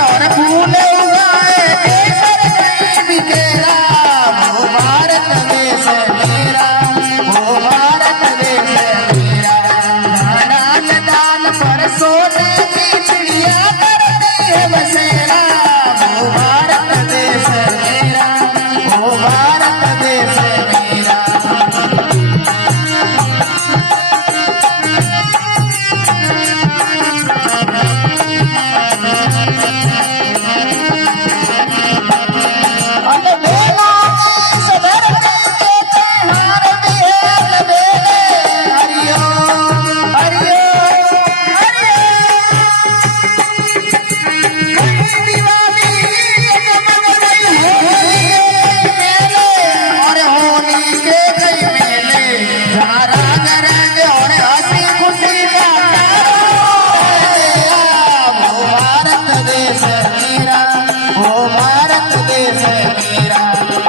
और फूल उगाए केसर कहीं बिखेरा, वो भारत देश मेरा, वो भारत देश मेरा। दान दान पर सोने की चिड़िया करती है बसेरा, वो भारत देश मेरा, वो भारत देश मेरा।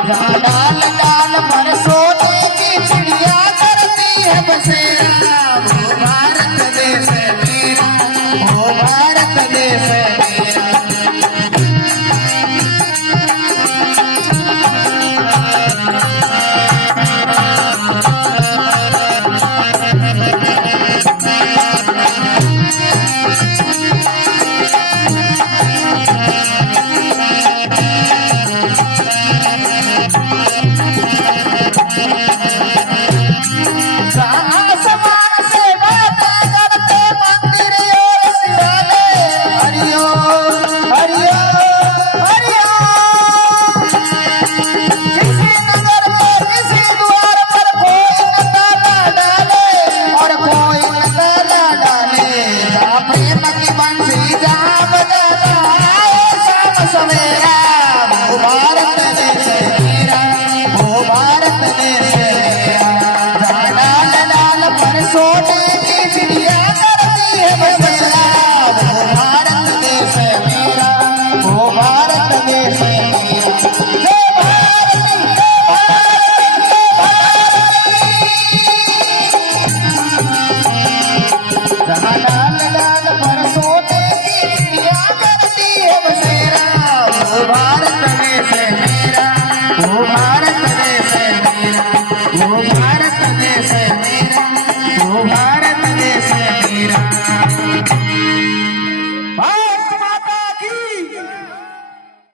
डाल डाल पर सोने की चिड़िया करती है बसेरा, वो भारत देश मेरा, वो भारत देश।